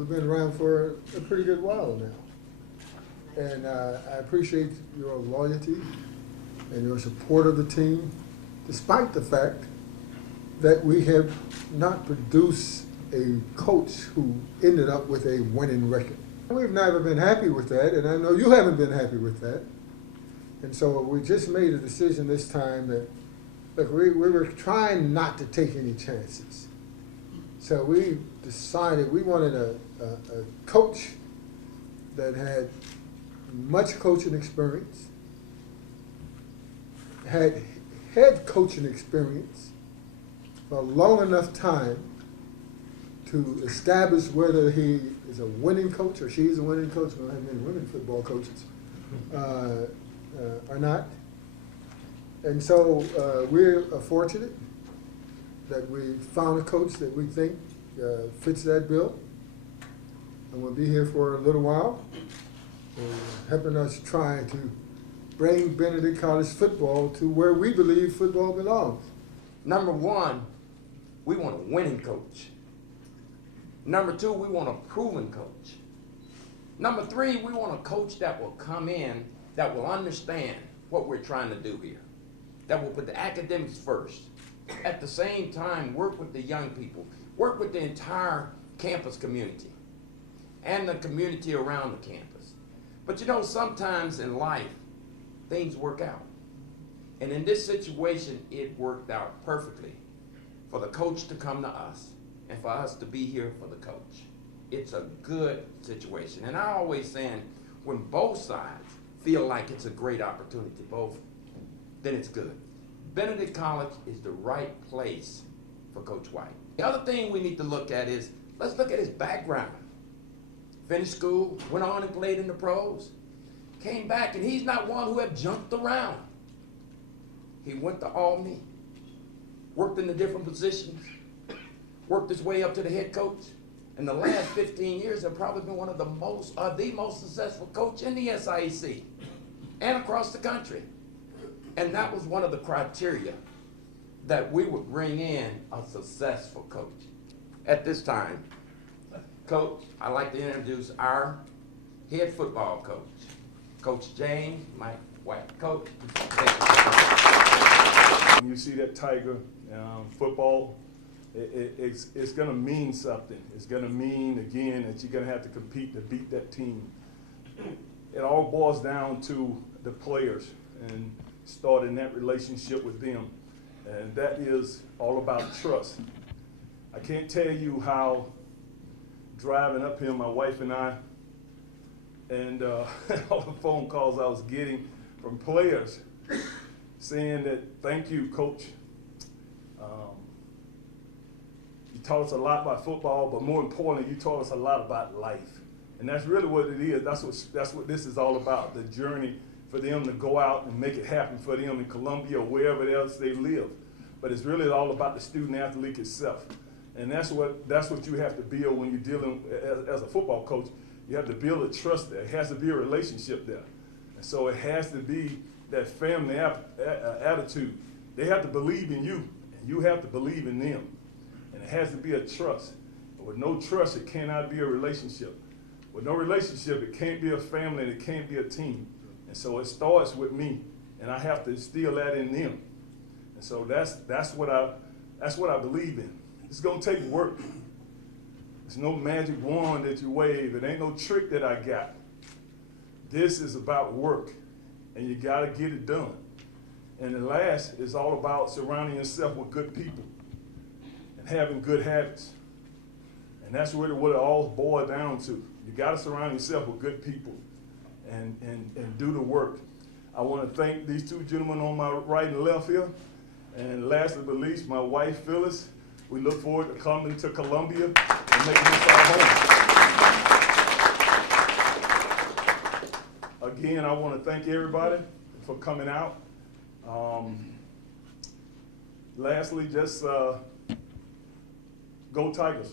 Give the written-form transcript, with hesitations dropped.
we've been around for a pretty good while now. And I appreciate your loyalty and your support of the team, despite the fact that we have not produced a coach who ended up with a winning record. We've never been happy with that, and I know you haven't been happy with that. And so we just made a decision this time that, look, we were trying not to take any chances. So we decided we wanted a coach that had much coaching experience, had head coaching experience for a long enough time to establish whether he is a winning coach or she's a winning coach. We don't have many women football coaches or not. And so we're fortunate that we found a coach that we think fits that bill, and will be here for a little while, helping us try to bring Benedict College football to where we believe football belongs. Number one, we want a winning coach. Number two, we want a proven coach. Number three, we want a coach that will come in, that will understand what we're trying to do here, that will put the academics first. At the same time, work with the young people, work with the entire campus community and the community around the campus. But you know, sometimes in life, things work out. And in this situation, it worked out perfectly for the coach to come to us and for us to be here for the coach. It's a good situation. And I always saying, when both sides feel like it's a great opportunity, then it's good. Benedict College is the right place for Coach White. The other thing we need to look at is, let's look at his background. Finished school, went on and played in the pros, came back, and he's not one who have jumped around. He went to Albany, worked in the different positions, worked his way up to the head coach. In the last 15 years, have probably been one of the most successful coach in the SIAC and across the country. And that was one of the criteria that we would bring in a successful coach. At this time, Coach, I'd like to introduce our head football coach, Coach Jame, my white coach. When you see that Tiger football, it's going to mean something. It's going to mean, again, that you're going to have to compete to beat that team. It all boils down to the players and starting that relationship with them. And that is all about trust. I can't tell you how driving up here, my wife and I, and all the phone calls I was getting from players saying that, thank you, Coach. You taught us a lot about football, but more importantly, you taught us a lot about life. And that's really what it is. That's what this is all about, the journey for them to go out and make it happen for them in Columbia or wherever else they live. But it's really all about the student athlete itself. And that's what you have to build when you're dealing as a football coach. You have to build a trust there. It has to be a relationship there. And so it has to be that family attitude. They have to believe in you, and you have to believe in them. And it has to be a trust. But with no trust, it cannot be a relationship. With no relationship, it can't be a family, and it can't be a team. And so it starts with me, and I have to instill that in them. And so that's what I believe in. It's gonna take work. There's no magic wand that you wave. It ain't no trick that I got. This is about work, and you gotta get it done. And the last is all about surrounding yourself with good people and having good habits. And that's really what it all boils down to. You gotta surround yourself with good people and do the work. I wanna thank these two gentlemen on my right and left here. And last but not least, my wife, Phyllis. We look forward to coming to Columbia and making this our home. Again, I want to thank everybody for coming out. Lastly, just go Tigers.